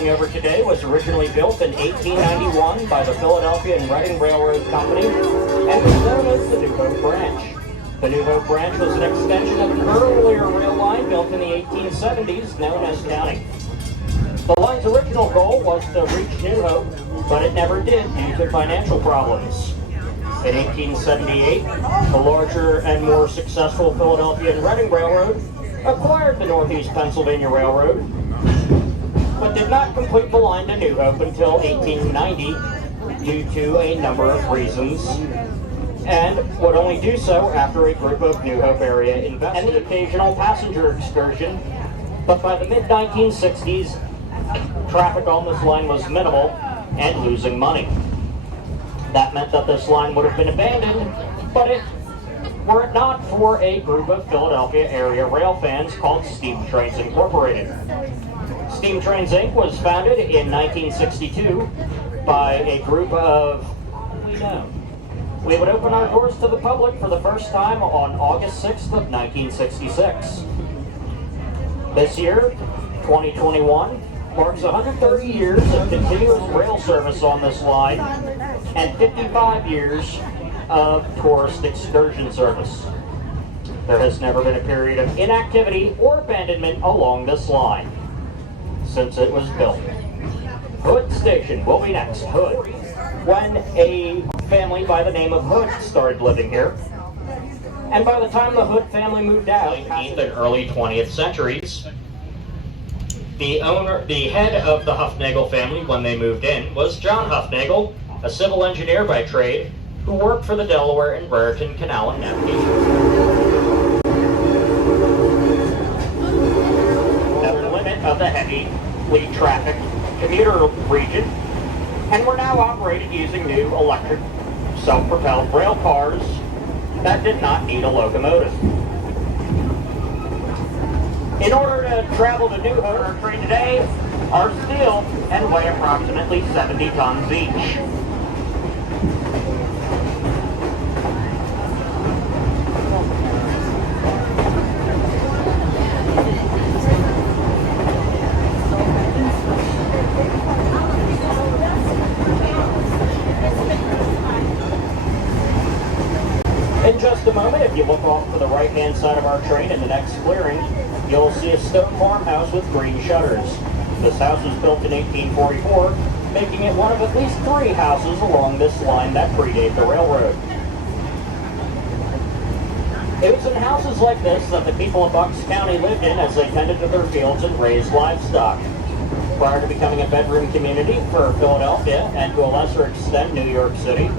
pulling over today was originally built in 1891 by the Philadelphia and Reading Railroad Company and was known as the New Hope Branch. The New Hope Branch was an extension of an earlier rail line built in the 1870s known as County. The line's original goal was to reach New Hope, but it never did due to financial problems. In 1878, the larger and more successful Philadelphia and Reading Railroad acquired the Northeast Pennsylvania Railroad, but did not complete the line to New Hope until 1890 due to a number of reasons, and would only do so after a group of New Hope area investors and the occasional passenger excursion. But by the mid-1960s, traffic on this line was minimal and losing money. That meant that this line would have been abandoned, but were it not for a group of Philadelphia area rail fans called Steam Trains Incorporated. Steam Trains Inc. was founded in 1962 by a group of, we would open our doors to the public for the first time on August 6th of 1966. This year, 2021, marks 130 years of continuous rail service on this line and 55 years of tourist excursion service. There has never been a period of inactivity or abandonment along this line since it was built. Hood Station will be next. Hood. When a family by the name of Hood started living here, and by the time the Hood family moved out in the 19th and early 20th centuries, the head of the Huffnagel family when they moved in was John Huffnagel, a civil engineer by trade, who worked for the Delaware and Raritan Canal and Navigation. Southern limit of the heavily trafficked commuter region, and were now operated using new electric self-propelled rail cars that did not need a locomotive. In order to travel to New Hope, our train today are steel and weigh approximately 70 tons each. In just a moment, if you look off to the right-hand side of our train in the next clearing, you'll see a stone farmhouse with green shutters. This house was built in 1844, making it one of at least 3 houses along this line that predate the railroad. It was in houses like this that the people of Bucks County lived in as they tended to their fields and raised livestock. Prior to becoming a bedroom community for Philadelphia and to a lesser extent New York City,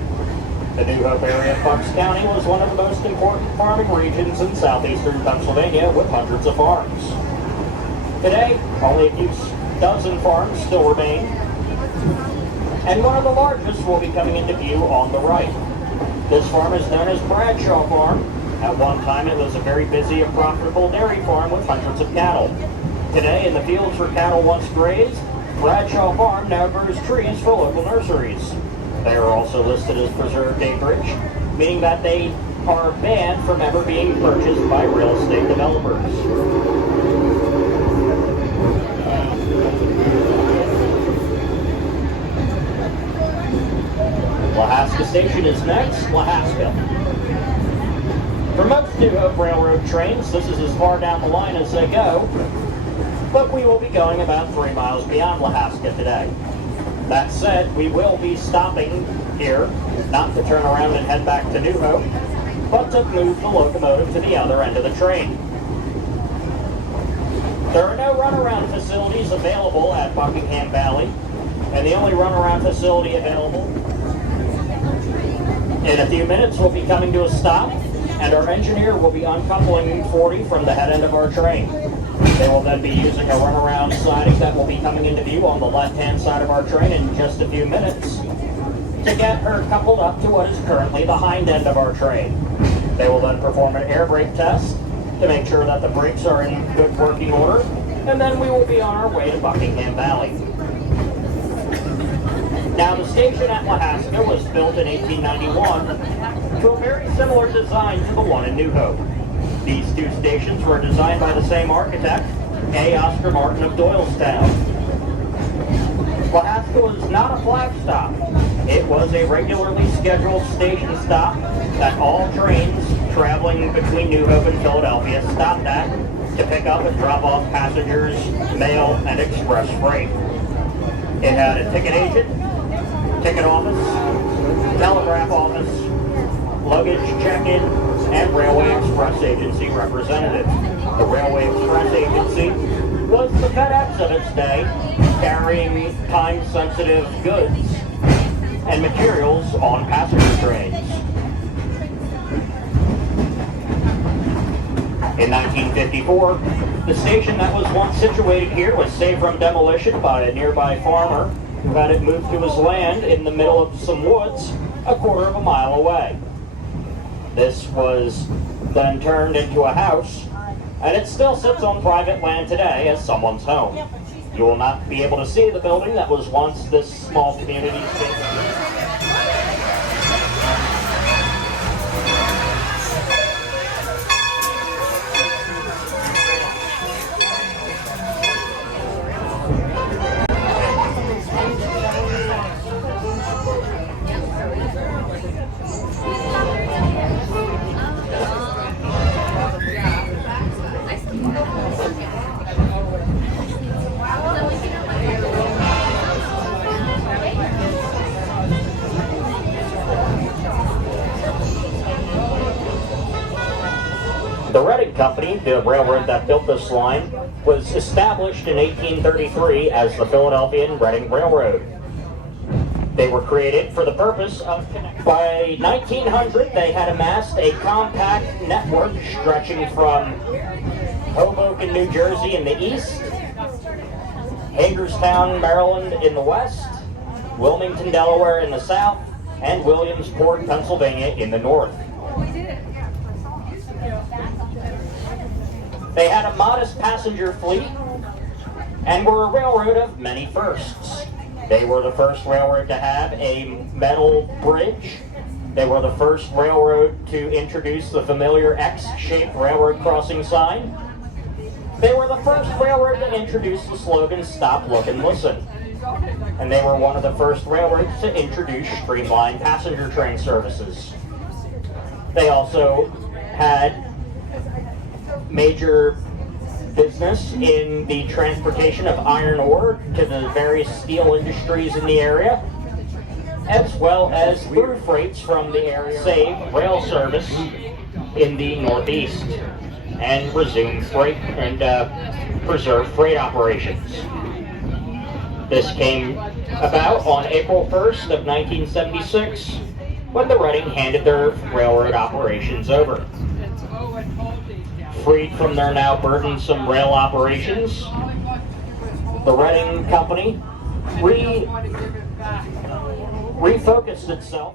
the New Hope area of Bucks County was one of the most important farming regions in southeastern Pennsylvania with hundreds of farms. Today, only a few dozen farms still remain, and one of the largest will be coming into view on the right. This farm is known as Bradshaw Farm. At one time, it was a very busy and profitable dairy farm with hundreds of cattle. Today, in the fields where cattle once grazed, Bradshaw Farm now grows trees for local nurseries. They are also listed as preserved acreage, meaning that they are banned from ever being purchased by real estate developers. Lahaska Station is next. Lahaska. For most New Hope Railroad trains, this is as far down the line as they go, but we will be going about 3 miles beyond Lahaska today. That said, we will be stopping here, not to turn around and head back to New Hope, but to move the locomotive to the other end of the train. There are no runaround facilities available at Buckingham Valley, and the only runaround facility available in a few minutes will be coming to a stop, and our engineer will be uncoupling 40 from the head end of our train. They will then be using a runaround siding that will be coming into view on the left-hand side of our train in just a few minutes to get her coupled up to what is currently the hind end of our train. They will then perform an air brake test to make sure that the brakes are in good working order, and then we will be on our way to Buckingham Valley. Now, the station at Lahaska was built in 1891 to a very similar design to the one in New Hope. These 2 stations were designed by the same architect, A. Oscar Martin of Doylestown. was not a flag stop. It was a regularly scheduled station stop that all trains traveling between New Hope and Philadelphia stopped at to pick up and drop off passengers, mail, and express freight. It had a ticket agent, ticket office, telegraph office, luggage check-in, and Railway Express Agency representative. The Railway Express Agency was the FedEx of its day, carrying time-sensitive goods and materials on passenger trains. In 1954, the station that was once situated here was saved from demolition by a nearby farmer who had it moved to his land in the middle of some woods a quarter of a mile away. This was then turned into a house, and it still sits on private land today as someone's home. You will not be able to see the building that was once this small community space. The Reading Company, the railroad that built this line, was established in 1833 as the Philadelphia and Reading Railroad. They were created for the purpose of connecting. By 1900, they had amassed a compact network stretching from Hoboken, New Jersey in the east, Hagerstown, Maryland in the west, Wilmington, Delaware in the south, and Williamsport, Pennsylvania in the north. They had a modest passenger fleet and were a railroad of many firsts. They were the first railroad to have a metal bridge. They were the first railroad to introduce the familiar X-shaped railroad crossing sign. They were the first railroad to introduce the slogan, "Stop, Look, and Listen." And they were one of the first railroads to introduce streamlined passenger train services. They also had major business in the transportation of iron ore to the various steel industries in the area, as well as through freights from the area, save rail service in the Northeast, and resume freight and preserve freight operations. This came about on April 1st of 1976, when the Reading handed their railroad operations over. Freed from their now burdensome rail operations, the Reading Company refocused itself.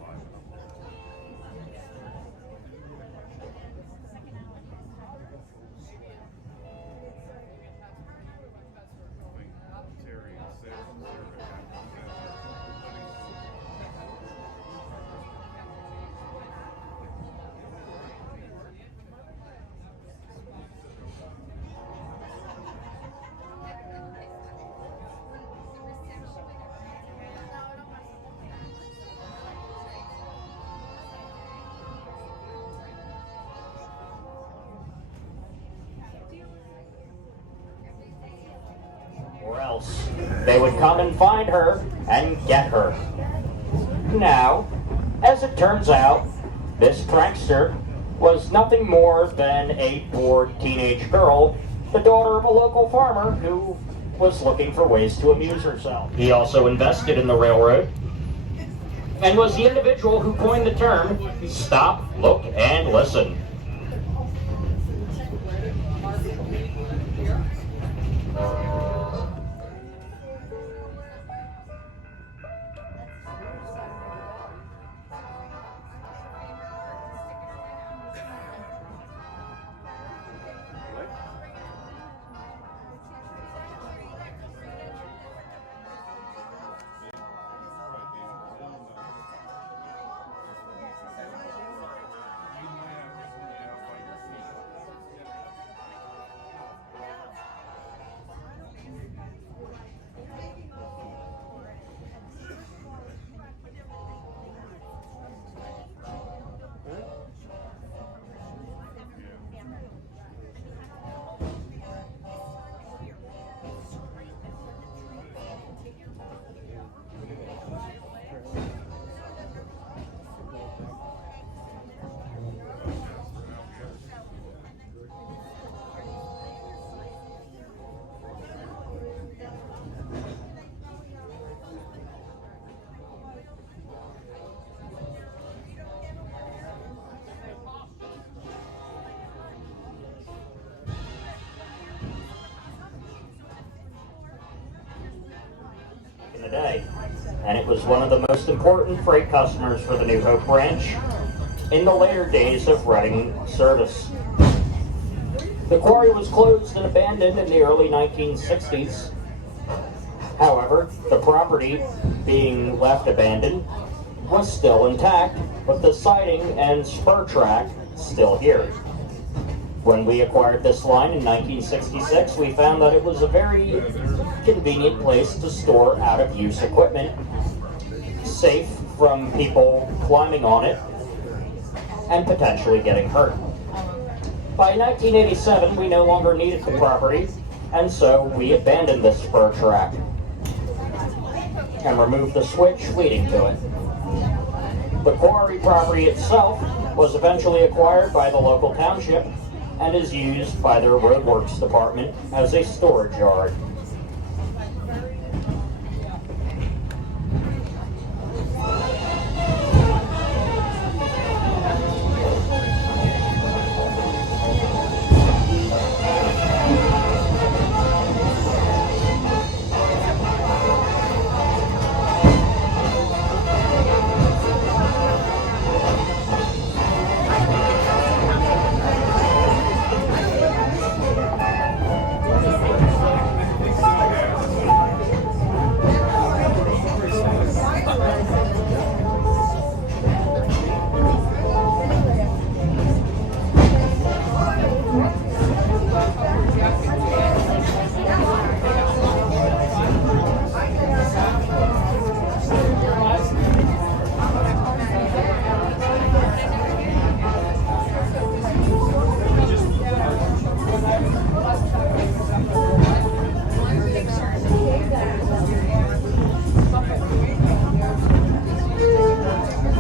Or else they would come and find her and get her. Now, as it turns out, this prankster was nothing more than a bored teenage girl, the daughter of a local farmer who was looking for ways to amuse herself. He also invested in the railroad and was the individual who coined the term, "Stop, Look, and Listen." today, and it was one of the most important freight customers for the New Hope branch in the later days of Reading service. The quarry was closed and abandoned in the early 1960s. However, the property, being left abandoned, was still intact, with the siding and spur track still here. When we acquired this line in 1966, we found that it was a very convenient place to store out-of-use equipment, safe from people climbing on it and potentially getting hurt. By 1987, we no longer needed the property, and so we abandoned this spur track and removed the switch leading to it. The quarry property itself was eventually acquired by the local township and is used by their roadworks department as a storage yard.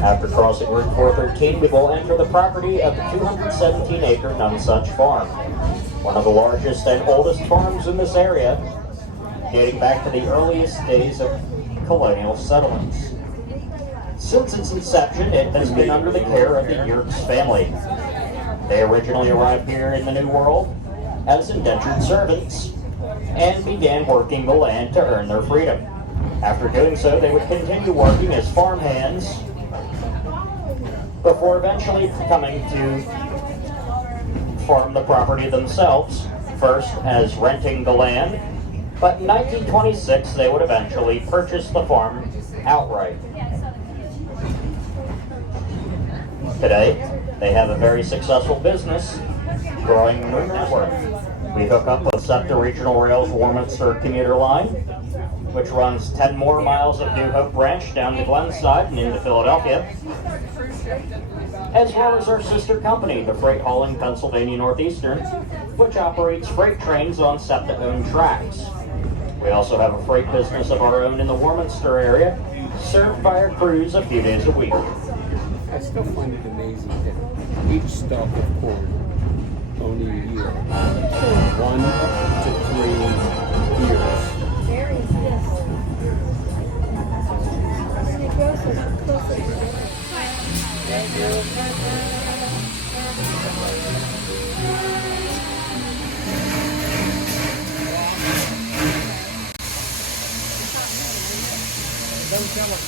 After crossing Route 413, we will enter the property of the 217-acre Nonesuch Farm, one of the largest and oldest farms in this area, dating back to the earliest days of colonial settlements. Since its inception, it has been under the care of the Yerkes family. They originally arrived here in the New World as indentured servants and began working the land to earn their freedom. After doing so, they would continue working as farmhands before eventually coming to farm the property themselves, first as renting the land, but in 1926 they would eventually purchase the farm outright. Today, they have a very successsul business, growing their network. We hook up with SEPTA Regional Rail's Warminster commuter line, which runs 10 more miles of New Hope Branch down to Glenside and into Philadelphia, as well as our sister company, the Freight Hauling Pennsylvania Northeastern, which operates freight trains on SEPTA-owned tracks. We also have a freight business of our own in the Warminster area, served by our crews a few days a week. I still find it amazing that each stalk of corn only a year, 1 to 3 years. Berries, yes. And it grows so close to the Don't tell them.